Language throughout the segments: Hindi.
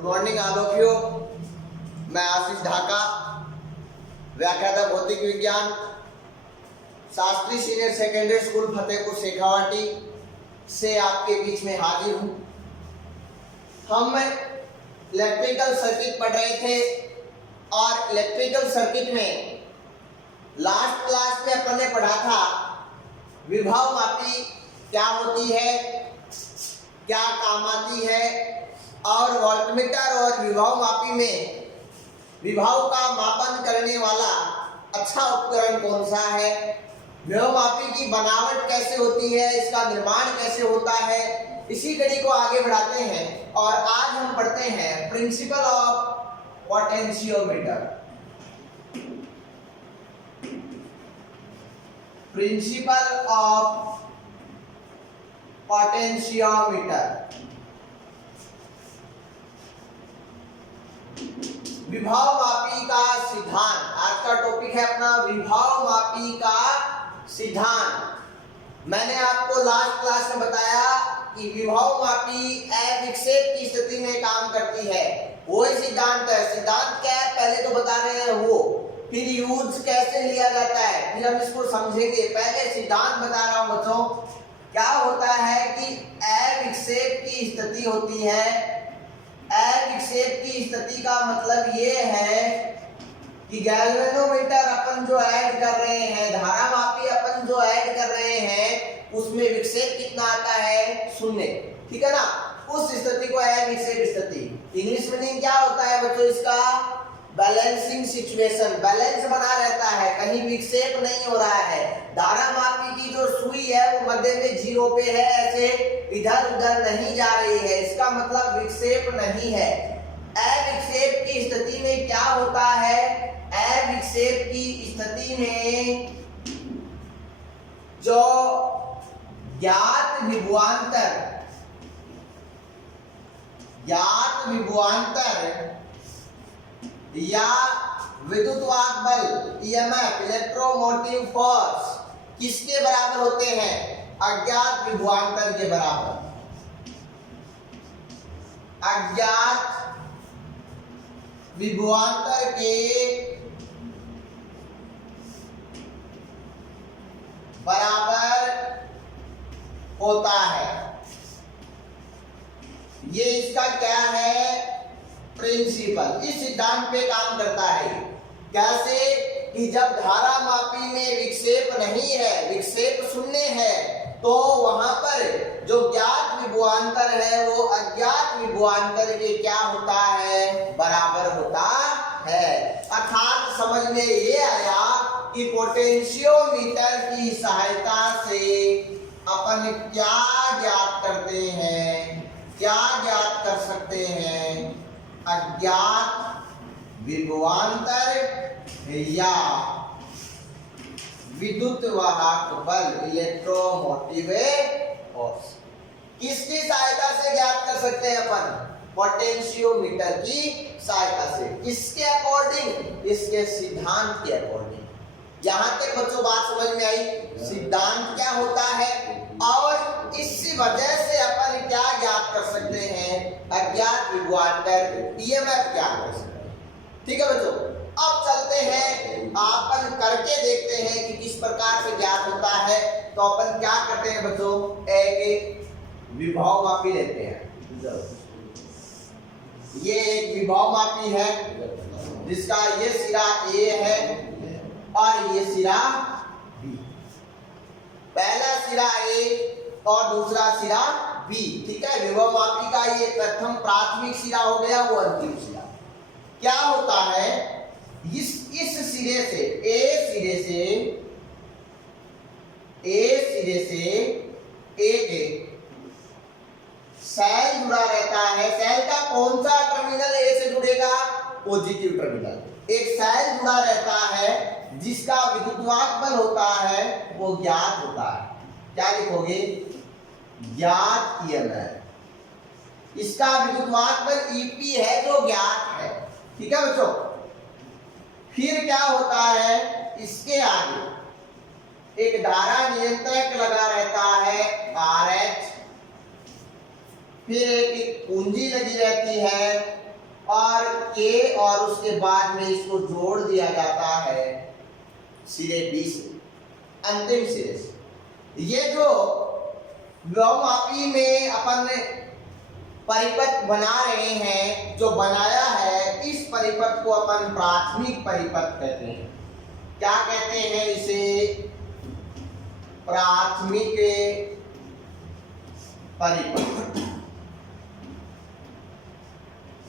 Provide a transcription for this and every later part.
Good morning all of you. मैं आशीष ढाका, व्याख्याता भौतिक विज्ञान, Shastri senior secondary school Fatehpur Shekhawati से आपके बीच में हाजिर हूँ। हम इलेक्ट्रिकल सर्किट पढ़ रहे थे और इलेक्ट्रिकल सर्किट में लास्ट क्लास में अपन ने पढ़ा था विभव मापी क्या होती है, क्या काम आती है, और वोल्टमीटर और विभव मापी में विभव का मापन करने वाला अच्छा उपकरण कौन सा है, विभव मापी की बनावट कैसे होती है, इसका निर्माण कैसे होता है। इसी कड़ी को आगे बढ़ाते हैं और आज हम पढ़ते हैं principle of potentiometer. Principle of potentiometer, विभव मापी का सिद्धांत। आज का टॉपिक है अपना विभव मापी का सिद्धांत। मैंने आपको लास्ट क्लास में बताया कि विभव मापी अविक्षेप की स्थिति में काम करती है, वही सिद्धांत है। सिद्धांत क्या है पहले तो बता रहे हैं वो, फिर यूज कैसे लिया जाता है, फिर हम इसको समझेंगे। पहले सिद्धांत बता रहा हूं बच्चों। क्या होता है कि अविक्षेप की स्थिति होती है। अविक्षेप की स्थिति का मतलब ये है कि गैल्वेनोमीटर अपन जो ऐड कर रहे हैं, धारा मापी अपन जो ऐड कर रहे हैं, उसमें विक्षेप कितना आता है, शून्य। ठीक है ना, उस स्थिति को अविक्षेप स्थिति। इंग्लिश मीनिंग क्या होता है बच्चों इसका, बैलेंसिंग सिचुएशन। बैलेंस बना रहता है, कहीं विक्षेप नहीं हो रहा है। धारा मापी की जो सुई है वो मध्य में जीरो पे है, ऐसे इधर उधर नहीं जा रही है, इसका मतलब विक्षेप नहीं है। अविक्षेप की स्थिति में क्या होता है, अविक्षेप की स्थिति में जो ज्ञात विभवांतर या विद्युतवाहक बल ईएमएफ, इलेक्ट्रोमोटिव फोर्स, किसके बराबर होते हैं, अज्ञात विभवांतर के बराबर। अज्ञात विभवांतर के बराबर होता है। ये इसका क्या है, प्रिंसिपल। इस सिद्धांत पे काम करता है। कैसे कि जब धारा मापी में विक्षेप नहीं है, विक्षेप शून्य है, तो वहां पर जो ज्ञात विभवांतर है वो अज्ञात विभवांतर के क्या होता है, बराबर होता है। अर्थात समझ में ये आया कि पोटेंशियोमीटर की सहायता से अपन क्या ज्ञात करते हैं, क्या ज्ञात कर सकते हैं, अज्ञात विभवांतर या विद्युत वाहक बल, इलेक्ट्रोमोटिव फोर्स। किसकी सहायता से ज्ञात कर सकते हैं अपन, पोटेंशियोमीटर की सहायता से। किसके अकॉर्डिंग, इसके सिद्धांत के अकॉर्डिंग। यहां तक बच्चों बात समझ में आई, सिद्धांत क्या होता है और इस वजह से अपन क्या ज्ञात कर सकते हैं, अज्ञात विभवांतर ईएमएफ ज्ञात कर सकते हैं। ठीक है बच्चों, अब चलते हैं, अपन करके देखते हैं कि किस प्रकार से ज्ञात होता है। तो अपन क्या करते हैं बच्चों, एक विभव मापी लेते हैं। ये एक विभव मापी है जिसका ये सिरा A है और ये सिरा B। पहला सिरा A और दूसरा सिरा B। ठीक है, विभव मापी का ये प्रथम प्राथमिक सिरा हो गया, वो अंतिम सिरा। क्या होता है, इस सिरे से A सिरे से एक सेल जुड़ा रहता है। सेल का कौन सा टर्मिनल A से जुड़ेगा, पॉजिटिव टर्मिनल। एक सेल जुड़ा रहता है जिसका विद्युतवाहक बल होता है वो ज्ञात होता है। क्या लिखोगे, ज्ञात ईएमएफ। इसका विद्युतवाहक बल EP है जो ज्ञात है। ठीक है बच्चों, फिर क्या होता है, इसके आगे एक धारा नियंत्रक लगा रहता है RH, फिर एक पूंजी लगी रहती है और के और उसके बाद में इसको जोड़ दिया जाता है सिरे बी से, अंतिम सिरे से। ये जो विभवमापी में अपन परिपथ बना रहे हैं, जो बनाया है, इस परिपथ को अपन प्राथमिक परिपथ कहते हैं। क्या कहते हैं इसे? प्राथमिक परिपथ।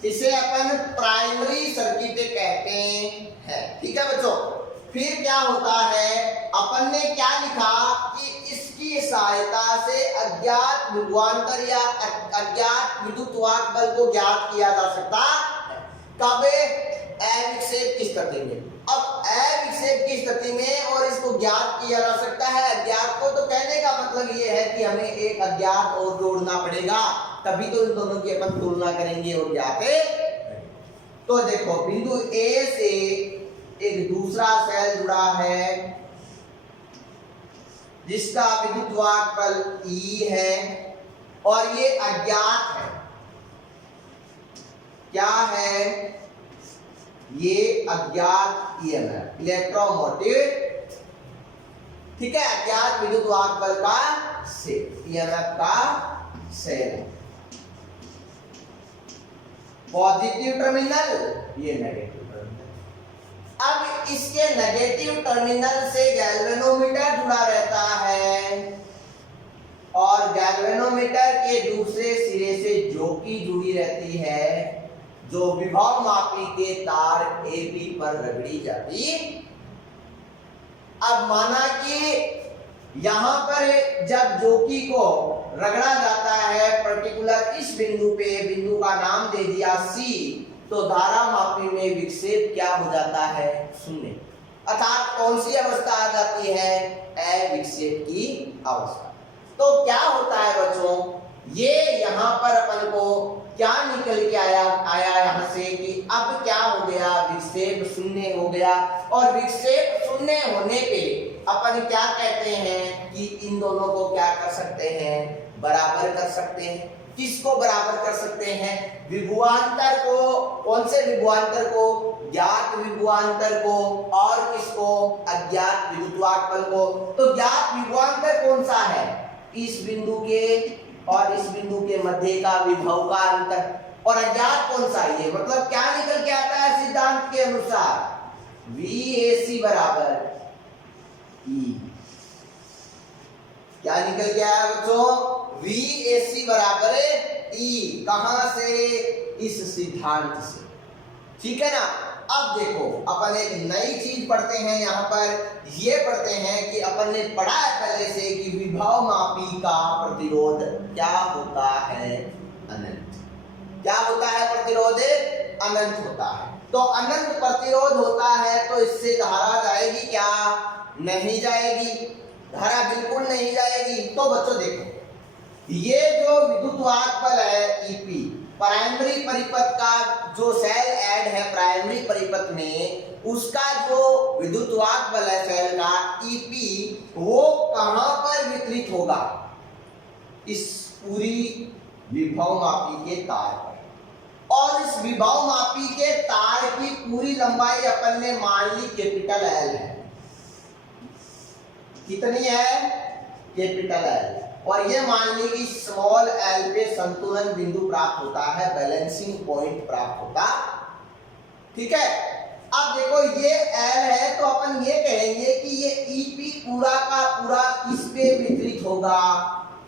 इसे अपन प्राइमरी सर्किट कहते हैं। ठीक है बच्चों। फिर क्या होता है, अपन ने क्या लिखा कि इसकी सहायता से अज्ञात विभवांतर या अज्ञात विद्युतवाहक बल को ज्ञात किया जा सकता है। कब? अविक्षेप की स्थिति में। अब अविक्षेप की स्थिति में और इसको ज्ञात किया जा सकता है। अज्ञात को तो कहने का मतलब ये है कि हमें एक अज्ञात और जोड़ना पड़ेगा, तभी तो इन दोनों की अपन तुलना करेंगे और ज्ञात। तो देखो, बिंदु ए से एक दूसरा सेल जुड़ा है जिसका विद्युतवाहक बल E है और ये अज्ञात है। क्या है? ये अज्ञात EMF, इलेक्ट्रोमोटिव, ठीक है, अज्ञात विद्युतवाहक बल का सेल, EMF का सेल। पॉजिटिव टर्मिनल, ये नेगेटिव टर्मिनल। अब इसके नेगेटिव टर्मिनल से गैल्वेनोमीटर जुड़ा रहता है और गैल्वेनोमीटर के दूसरे सिरे से जोकी जुड़ी रहती है, जो विभवमापी के तार AB पर रगड़ी जाती। अब माना कि यहां पर जब जोकी को रगड़ा जाता है पर्टिकुलर इस बिंदु पे, बिंदु का नाम दे दिया C, तो धारा मापी में विक्षेप क्या हो जाता है? शून्य। अर्थात कौन सी अवस्था आ जाती है? अविक्षेप की अवस्था। तो क्या होता है बच्चों, ये यहाँ पर अपन को क्या निकल के आया यहाँ से कि अब क्या हो गया? विक्षेप शून्य हो गया। और विक्षेप शून्य होने पे अपन क्या कहते हैं कि इन दोनों को क्या कर सकते हैं? बराबर कर सकते हैं। किसको बराबर कर सकते हैं? विभवांतर को। कौन से विभवांतर को? ज्ञात विभवांतर को। और किसको? अज्ञात विद्युतवाहक बल को। तो ज्ञात विभवांतर कौन सा है? इस बिंदु के और इस बिंदु के मध्य का विभव का अंतर। और अज्ञात कौन सा? ये मतलब क्या निकल के आता है सिद्धांत के अनुसार? VAC बराबर E। क्या निकल के आया बच्चों? VAC बराबर E। कहां से? इस सिद्धांत से। ठीक है ना। अब देखो, अपन एक नई चीज पढ़ते हैं यहाँ पर। ये पढ़ते हैं कि अपन ने पढ़ा है पहले से कि विभवमापी का प्रतिरोध क्या होता है? अनंत। क्या होता है? प्रतिरोध अनंत होता है। तो अनंत प्रतिरोध होता है तो इससे धारा जाएगी क्या? नहीं जाएगी। धारा बिल्कुल नहीं जाएगी। तो बच्चों देखो, ये जो विद्युतवाहक बल है EP, प्राइमरी परिपथ का जो सेल ऐड है प्राइमरी परिपथ में, उसका जो विद्युतवाहक बल है सेल का EP, वो कहां पर वितरित होगा? इस पूरी विभवमापी के तार पर। और इस विभवमापी के तार की पूरी लंबाई अपन ने मान ली कैपिटल L है। कितनी है? Capital L। और ये मान ली कि स्मॉल l पे संतुलन बिंदु प्राप्त होता है, बैलेंसिंग पॉइंट प्राप्त होता। ठीक है। अब देखो, ये l है तो अपन ये कहेंगे कि ये EP पूरा का पूरा किस पे वितरित होगा?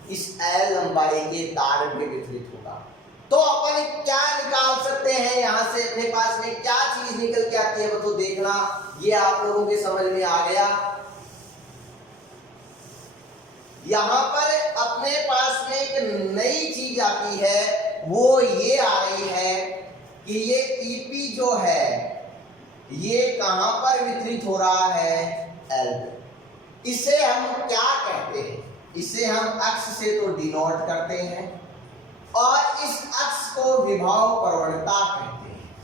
इस l लंबाई के तार पे वितरित होगा। तो अपन क्या निकाल सकते हैं यहाँ से? अपने पास में क्या चीज निकल के आती है? तो देखना, ये आप लोगों के समझ में आ गया। यहाँ पर अपने पास में एक नई चीज आती है, वो ये आ रही है कि ये EP जो है ये कहां पर वितरित हो रहा है? L। इसे हम क्या कहते हैं? इसे हम अक्ष से तो डिनोट करते हैं और इस अक्ष को विभव प्रवणता कहते हैं।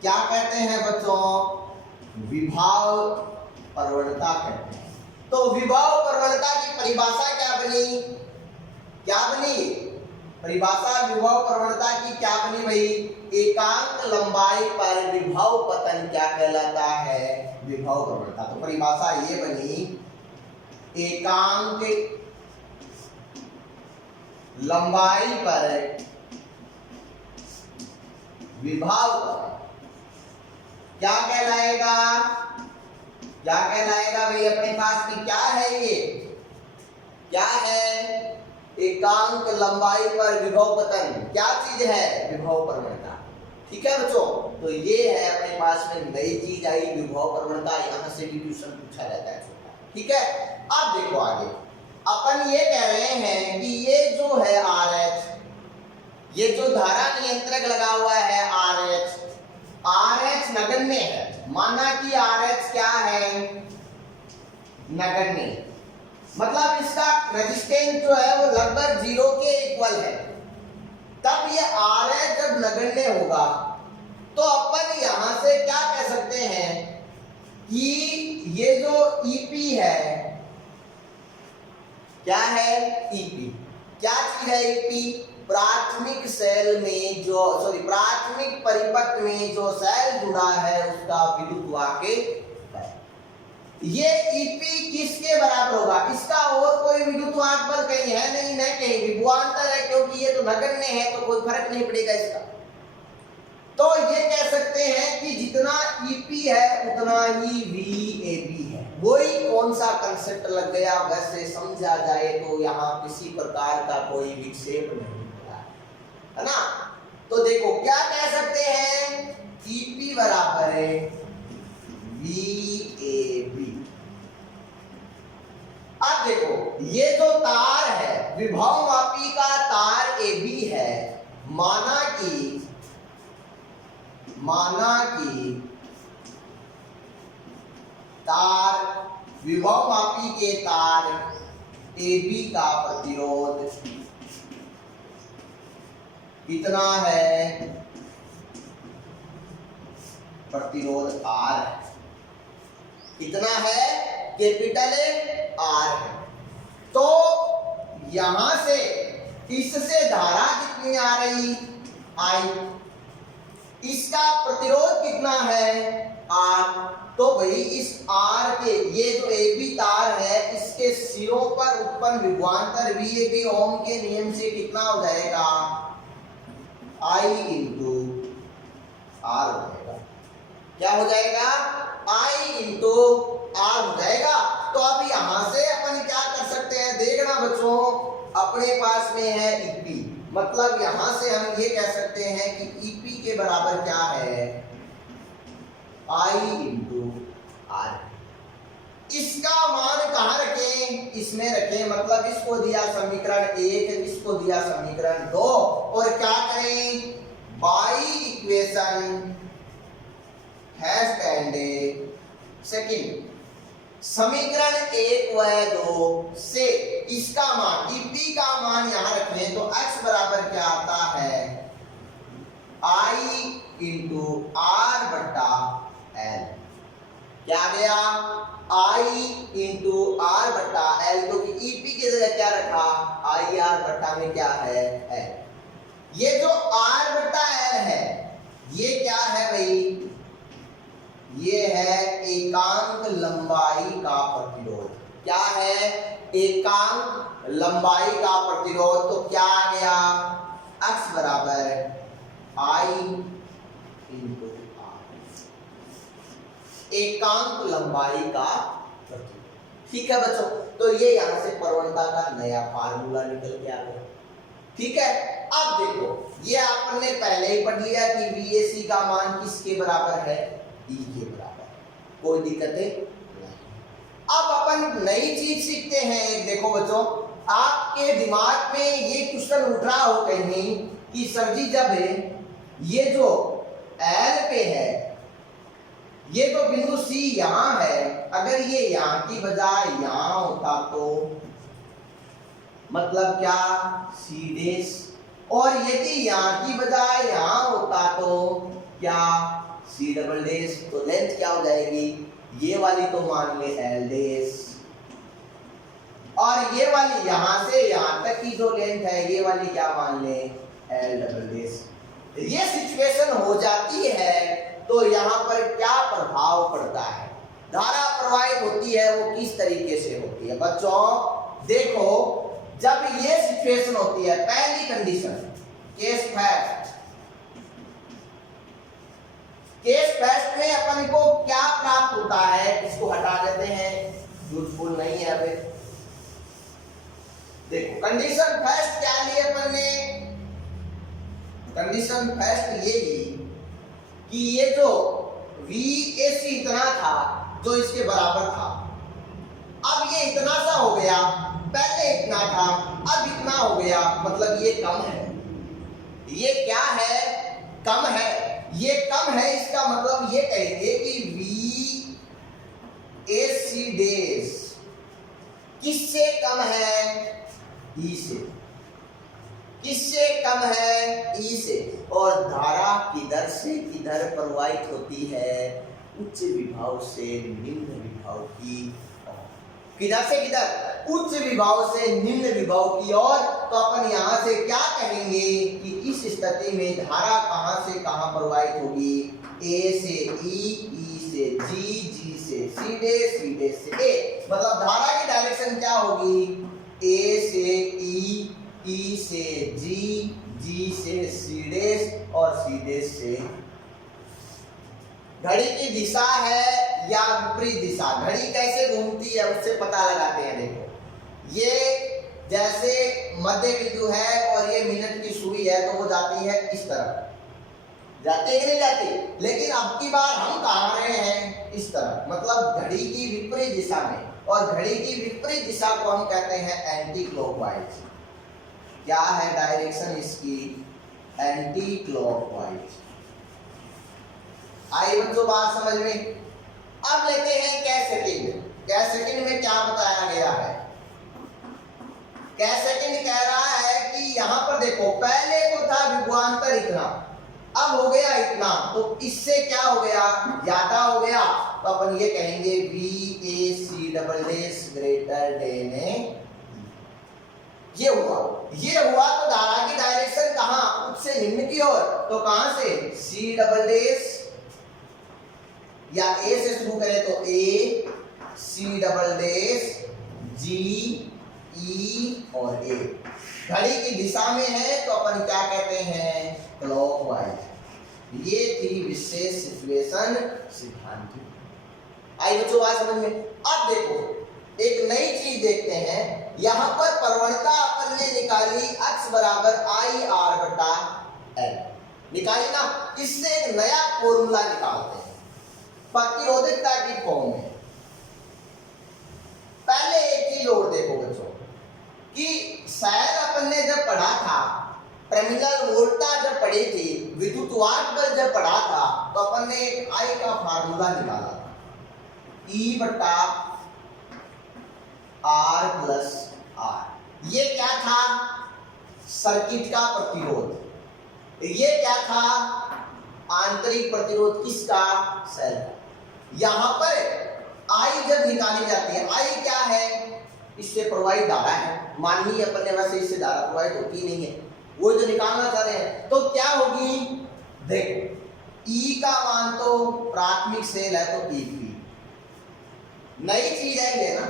क्या कहते हैं बच्चों? विभव प्रवणता कहते हैं। तो विभव प्रवणता की परिभाषा क्या बनी? क्या बनी? परिभाषा विभव प्रवणता की क्या बनी भाई? एकांक लंबाई पर विभव पतन क्या कहलाता है? विभव प्रवणता। तो परिभाषा ये बनी, एकांक लंबाई पर विभव क्या कहलाएगा? क्या कहलाएगा भाई? अपने पास में क्या है? ये क्या है? एकांक लंबाई पर विभव पतन। क्या चीज है? विभव प्रवणता। ठीक है बच्चों, तो ये है अपने पास में नई चीज आई, विभव प्रवणता। यहां से भी क्वेश्चन पूछा जाता है। ठीक है, अब देखो आगे अपन ये कह रहे हैं कि ये जो है RH, ये जो धारा नियंत्रक लगा हुआ है RH नगण्य है। माना कि RH क्या है? नगण्य। मतलब इसका रेजिस्टेंस जो है वो लगभग 0 के इक्वल है। तब ये RH जब नगण्य होगा तो अपन यहां से क्या कह सकते हैं कि ये जो EP है, क्या है? EP क्या चीज है? EP प्राथमिक सेल में जो प्राथमिक परिपथ में जो सेल जुड़ा है उसका विद्युत वाहक है। ये EP किसके बराबर होगा? इसका और कोई विद्युत वाहक बल कहीं है नहीं, न कहीं विभवांतर है, क्योंकि ये तो नगण्य है तो कोई फर्क नहीं पड़ेगा इसका। तो ये कह सकते हैं कि जितना EP है उतना ही VAB है। वही कौन सा कंसेप्ट लग गया? वैसे समझा जाए तो यहाँ किसी प्रकार का कोई विक्षेप नहीं है ना। तो देखो क्या कह सकते हैं? EP बराबर है VAB। अब देखो ये जो तार है, विभव मापी का तार AB है। माना कि तार विभव मापी के तार AB का प्रतिरोध कितना है? प्रतिरोध R है। कितना है? कैपिटल R है। तो यहां से इससे धारा कितनी आ रही? I। इसका प्रतिरोध कितना है? R। तो भाई इस R के, ये जो AB तार है, इसके सिरों पर उत्पन्न विभवांतर VAB ओम के नियम से कितना हो जाएगा? I इंटू R हो जाएगा। क्या हो जाएगा? I इंटू R हो जाएगा। तो अब यहां से अपन क्या कर सकते हैं? देखना बच्चों, अपने पास में है EP, मतलब यहां से हम ये कह सकते हैं कि EP के बराबर क्या है? I into R। इसका मान कहां रखें? इसमें रखें, मतलब इसको दिया समीकरण 1, इसको दिया समीकरण 2, और क्या करें? By equation hash and second समीकरण 1 व 2 से इसका मान EP का मान यहां रखें तो x बराबर क्या आता है? I इंटू R बटा L। क्या गया? I इंटू R बटा L, क्योंकि EP की जगह क्या रखा? IR बटा में क्या है? L। ये जो R बटा L है ये क्या है भाई? ये है एकांक लंबाई का प्रतिरोध। क्या है? एकांक लंबाई का प्रतिरोध। तो क्या आ गया? x बराबर I इंटू R, एकांक लंबाई का प्रतिरोध। ठीक है बच्चों, तो ये यहां से प्रवणता का नया फार्मूला निकल के आ गया। ठीक है, अब देखो ये आपने पहले ही पढ़ लिया कि VAC का मान किसके बराबर है? E के बराबर। कोई दिक्कत है? अब अपन नई चीज सीखते हैं। देखो बच्चों, आपके दिमाग में ये क्वेश्चन उठ रहा हो कहीं कि सर जी जब ये जो L पे है, ये तो बिंदु C यहां है, अगर ये यहां की बजाय यहां होता तो मतलब क्या? C', और यदि यहां की बजाय यहां होता तो क्या? C'। तो लेंथ क्या हो जाएगी? ये वाली तो मान ले L', और ये वाली यहां से यहां तक की जो लेंथ है ये वाली क्या मान ले, L डबल डेश। ये सिचुएशन हो जाती है तो यहां पर क्या प्रभाव पड़ता है, धारा प्रवाहित होती है वो किस तरीके से होती है। बच्चों देखो, जब ये सिचुएशन होती है, पहली कंडीशन केस फर्स्ट में अपन को क्या प्राप्त होता है, इसको हटा देते हैं, यूजफुल नहीं है अभी। देखो कंडीशन फर्स्ट क्या ली अपन ने, कंडीशन फर्स्ट ये ली कि ये जो VAC इतना था जो इसके बराबर था, अब ये इतना सा हो गया, पहले इतना था अब इतना हो गया, मतलब ये कम है। ये क्या है, कम है। ये कम है इसका मतलब ये कहेंगे कि VAC डेश किससे कम है, E से। किससे कम है, E से। और धारा किधर से किधर प्रवाहित होती है, उच्च विभव से निम्न विभव की। किधर से किधर, उच्च विभव से निम्न विभव की ओर। तो अपन यहां से क्या कहेंगे कि इस स्थिति में धारा कहां से कहां प्रवाहित होगी, A से E, E से G, G से C डेश, C डेश से A। मतलब धारा की डायरेक्शन क्या होगी, A से E, E से G, G से C डेश और C डेश से। घड़ी की दिशा है या विपरीत दिशा, घड़ी कैसे घूमती है उससे पता लगाते हैं। देखो ये जैसे मध्य बिंदु है और ये मिनट की सुई है तो वो जाती है इस तरफ, जाती है कि नहीं जाती, लेकिन अब की बार हम कहाँ रहे हैं, इस तरफ, मतलब घड़ी की विपरीत दिशा में। और घड़ी की विपरीत दिशा को हम कहते हैं एंटी क्लॉकवाइज। क्या है डायरेक्शन इसकी, एंटी क्लॉकवाइज। आई बच्चों बात समझ में। अब लेते हैं कैसेटिंग। कैसेटिंग में क्या बताया गया है, कैसेटिंग कह रहा है कि यहां पर देखो पहले तो था विभवांतर इतना, अब हो गया इतना, तो इससे क्या हो गया, ज्यादा हो गया। तो अपन ये कहेंगे VAC double dash greater than ये हुआ तो धारा की डायरेक्शन कहां, उच्च से निम्न की ओर। तो कहां से, C डबल डेश या A से शुरू करें तो A, C double dash, G, E और A। घड़ी की दिशा में है तो अपन क्या कहते हैं, क्लॉकवाइज। ये थी विशेष सिचुएशन सिद्धांत। आई बच्चों बात समझ में। अब देखो एक नई चीज देखते हैं, यहां पर प्रवणता अपन ने निकाली x बराबर IR बटा L निकाली ना। इससे एक नया फॉर्मूला निकालते हैं प्रतिरोधकता की फॉर्म में। पहले एक चीज और देखो बच्चों कि शायद अपन ने जब पढ़ा था टर्मिनल वोल्टा जब पढ़ी थी, विद्युत वाट पर जब पढ़ा था, तो अपन ने एक I का फार्मूला निकाला था, E बटा R प्लस R। ये क्या था, सर्किट का प्रतिरोध। ये क्या था, आंतरिक प्रतिरोध किसका, सेल का। यहां पर I जब निकाली जाती है, I क्या है, इससे प्रवाहित धारा है। माननीय अपन ने वैसे इससे धारा प्रवाहित होती नहीं है, वो जो निकालना चाह रहे हैं। तो क्या होगी, देखो E का मान तो प्राथमिक सेल है तो EP। नई चीज है ये ना,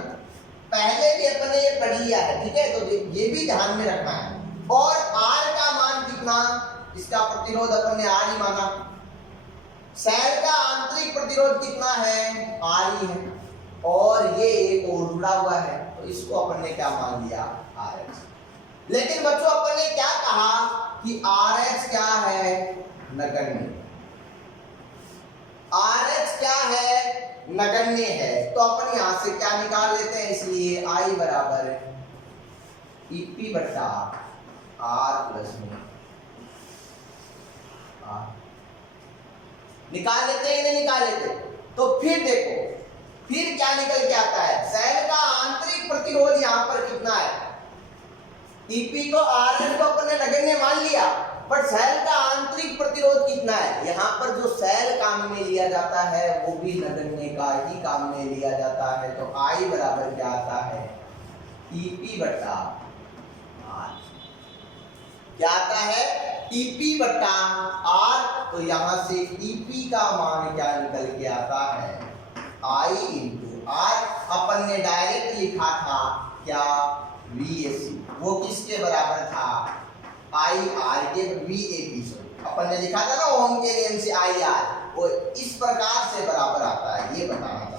पहले भी अपन ने ये पढ़ लिया है, ठीक है, तो ये भी ध्यान में रखना है। और R का मान कितना, इसका प्रतिरोध अपन ने R ही माना। सेल का आंतरिक प्रतिरोध कितना है, R ही है। और ये एक और जुड़ा हुआ है तो इसको अपन ने क्या मान लिया, RH। लेकिन बच्चों अपन ने क्या कहा कि RH क्या है, नगण्य। RH क्या है, नगण्य है। तो अपन यहां से क्या निकाल लेते हैं, इसलिए I बराबर EP बटा R प्लस में R निकाल लेते हैं, नहीं निकाल लेते। तो फिर देखो फिर क्या निकल के आता है, सेल का आंतरिक प्रतिरोध यहां पर कितना है, EP को RH को अपन ने नगण्य मान लिया, पर सेल का आंतरिक प्रतिरोध कितना है। यहाँ पर जो सेल काम में लिया जाता है वो भी नगण्य का ही काम में लिया जाता है। तो I बराबर क्या आता है, टीपी बटा आर। क्या आता है? टीपी बटा आर। तो यहां से टीपी का मान क्या निकल के आता है? आई इंटू आर। अपन ने डायरेक्ट लिखा था क्या? वीएसी। वो किसके बराबर था? आई आर के, वीएपी से अपन ने लिखा था ना ओम के नियम से आई आर, वो इस प्रकार से बराबर आता है, ये बताना था।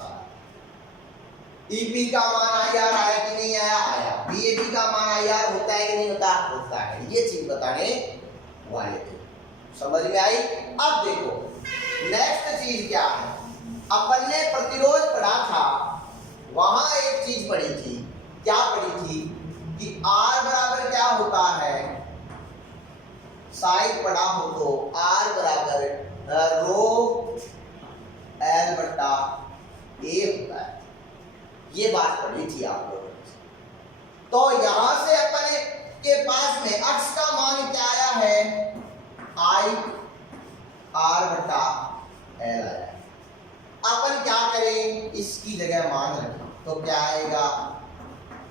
ईपी का मान आई आर आया कि नहीं आया? आया। वीएपी का मान आई आर होता है कि नहीं होता? होता है। ये चीज बताने वाले थे, समझ में आई? अब देखो नेक्स्ट चीज क्या है। अपन ने प्रतिरोध पढ़ा था, वहां एक चीज पढ़ी थी। क्या पढ़ी थी? कि R बराबर क्या होता है? साइड पढ़ा हो तो R बराबर रो L बटा A होता है। ये बात पढ़ी थी आप लोगों ने। तो यहां से अपन के पास में अक्ष का मान क्या आया है? I R बटा L आया। अपन क्या करें? इसकी जगह मान रखें तो क्या आएगा?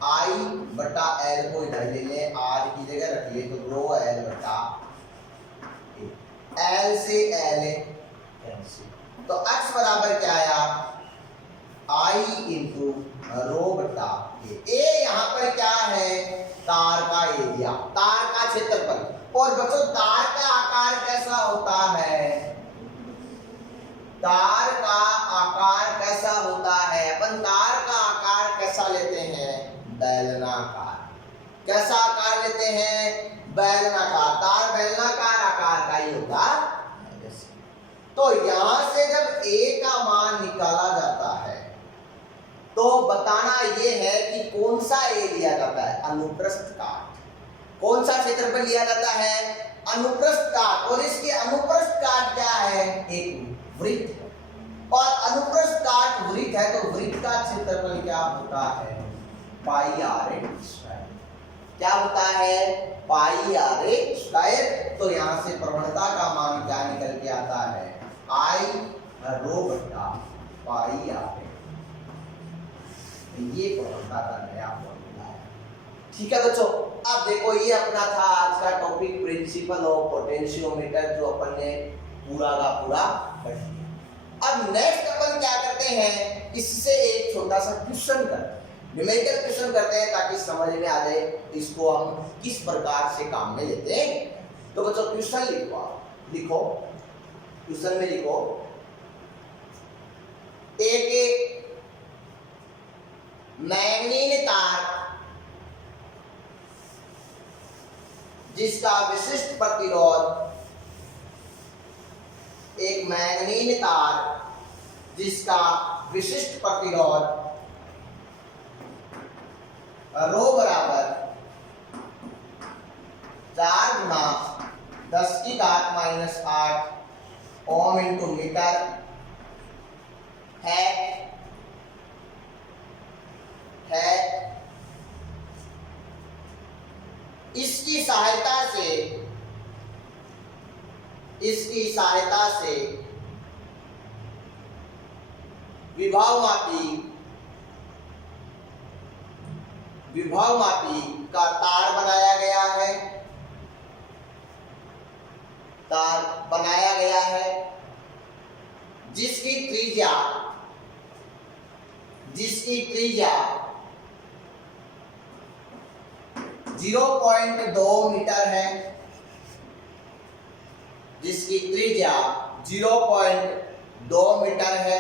I बटा L को इधर ले लें, R की जगह रख ले तो रो L बटा L से L कैंसिल। तो अक्ष बराबर क्या आया? I इंटू रो बटा A। यहाँ पर क्या है? तार का एरिया, तार का क्षेत्रफल। और बच्चों तार का आकार कैसा होता है? तार का आकार कैसा होता है? अपन तार का आकार कैसा लेते हैं? बेलनाकार। कैसा आकार लेते हैं? बेलनाकार। तार बेलनाकार आकार का ही होता है। तो यहां से जब A का मान निकाला जाता है तो बताना यह है कि कौन सा A लिया जाता है? अनुप्रस्थ काट। कौन सा क्षेत्रफल लिया जाता है? अनुप्रस्थ काट। और इसके अनुप्रस्थ काट क्या है? एक वृत्त है। और अनुप्रस्थ काट वृत्त है तो वृत्त का क्षेत्रफल क्या होता है? पाई आर ए स्क्वायर। क्या होता है? पाई आर ए स्क्वायर। तो यहां से प्रवणता का मान क्या निकल के आता है? आई रो बटा पाई आर ए। ये प्रवणता का नया फॉर्मूला है। ठीक है बच्चों, अब देखो ये अपना था आज का टॉपिक प्रिंसिपल ऑफ पोटेंशियोमीटर, जो अपन ने पूरा का पूरा पढ़ लिया। अब नेक्स्ट अपन क्या करते हैं? इससे एक छोटा सा क्वेश्चन करते हैं, न्यूमेरिकल क्वेश्चन करते हैं ताकि समझ में आ जाए इसको हम किस प्रकार से काम में लेते हैं। तो बच्चों क्वेश्चन लिखो, लिखो क्वेश्चन में लिखो एक मैग्नीन तार जिसका विशिष्ट प्रतिरोध, एक मैग्नीन तार जिसका विशिष्ट प्रतिरोध रो बराबर 4 गुना 10 की घात -8 ओम इंटू मीटर है। इसकी सहायता से विभव मापी का तार बनाया गया है जिसकी त्रिज्या 0.2 मीटर है, जिसकी त्रिज्या 0.2 मीटर है।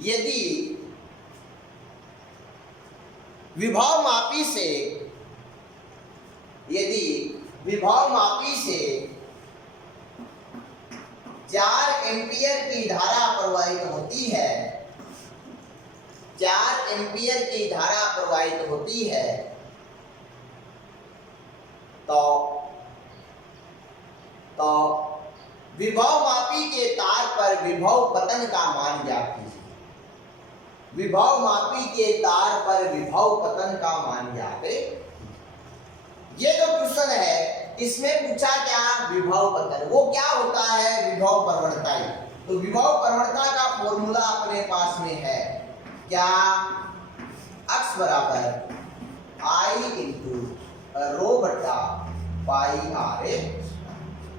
यदि विभव मापी से 4 एम्पियर की धारा प्रवाहित होती है, 4 एम्पियर की धारा प्रवाहित होती है, तो विभव मापी के तार पर विभव पतन का मान ज्ञात कीजिए। विभव मापी के तार पर विभव पतन का मान ज्ञात है। ये जो क्वेश्चन है इसमें पूछा क्या? विभव पतन। वो क्या होता है? विभव प्रवणता। तो विभव प्रवणता का फॉर्मूला अपने पास में है क्या x बराबर I इंटू रो बटा पाई आर ए।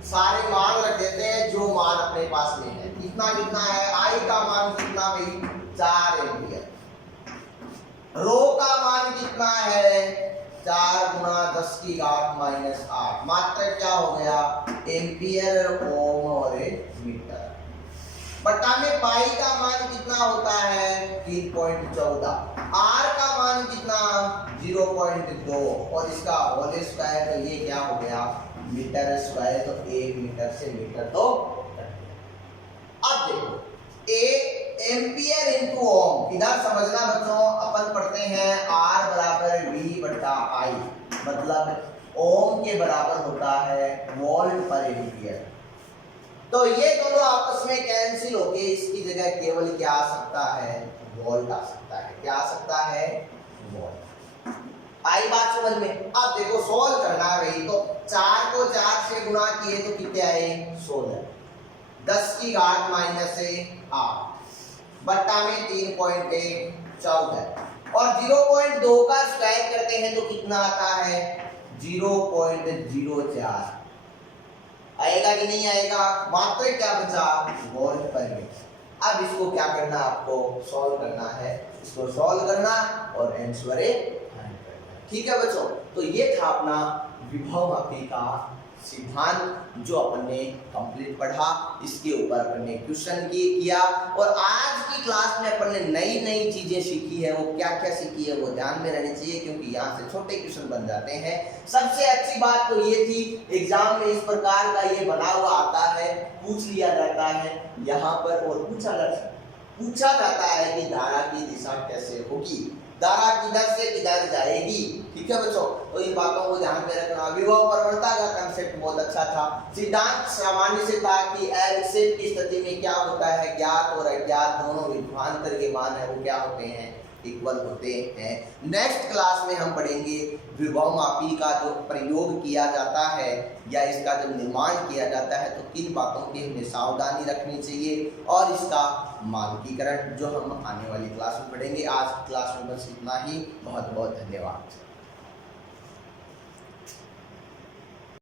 सारे मान रख देते हैं जो मान अपने पास में है। कितना कितना है, I का मान कितना भाई 4 एम्पियर, रो का मान कितना है 4 गुना 10 की घात माइनस 8, मात्र क्या हो गया एम्पियर ओम और मीटर। बटा में पाई का मान कितना होता है 3.14, आर का मान कितना 0.2 और इसका होल स्क्वायर, तो ये क्या हो गया मीटर स्क्वायर, तो 1 मीटर से मीटर तो। अब देखो ए एम्पियर इंटू ओम, इधर समझना बच्चों, अपन पढ़ते हैं आर बराबर वी बटा आई, मतलब ओम के बराबर होता है वोल्ट पर एम्पियर। तो ये दोनों आपस में कैंसिल होके इसकी जगह केवल क्या आ सकता है वोल्ट आ सकता है। क्या आ सकता है वोल्ट। आई बात समझ में। अब देखो सोल्व करना है भाई, तो 4 को 4 से गुणा किए तो कितने आए 16, 10 की घात माइनस 8 बट्टा में 3.1 14 और 0.2 का स्क्वायर करते हैं तो कितना आता है 0.04। आएगा कि नहीं आएगा, मात्र क्या बचा वोल्ट पर मीटर। अब इसको क्या करना आपको सॉल्व करना है, इसको सॉल्व करना और आंसर ठीक है बच्चों। तो ये था अपना विभव मापी का सिद्धांत जो अपन ने कंप्लीट पढ़ा, इसके ऊपर अपन ने क्वेश्चन किया और आज की क्लास में अपन ने नई नई चीजें सीखी है। वो क्या क्या सीखी है वो ध्यान में रहनी चाहिए क्योंकि यहाँ से छोटे क्वेश्चन बन जाते हैं। सबसे अच्छी बात तो ये थी एग्जाम में इस प्रकार का ये बना हुआ आता है, पूछ लिया जाता है यहाँ पर और पूछा जाता है कि धारा की दिशा कैसे होगी, धारा किधर से किधर जाएगी। ठीक है बच्चों, तो इन बातों को ध्यान में रखना। विभव प्रवणता का कंसेप्ट बहुत अच्छा था। सिद्धांत सामान्य से था कि विक्षेप की स्थिति में क्या होता है, ज्ञात और अज्ञात दोनों विभवांतर के मान है वो क्या होते हैं इक्वल होते हैं। नेक्स्ट क्लास में हम पढ़ेंगे विभव मापी का जो प्रयोग किया जाता है या इसका जब निर्माण किया जाता है तो किन बातों की हमें सावधानी रखनी चाहिए और इसका मानकीकरण जो हम आने वाली क्लास में पढ़ेंगे। आज क्लास में बस इतना ही। बहुत बहुत धन्यवाद।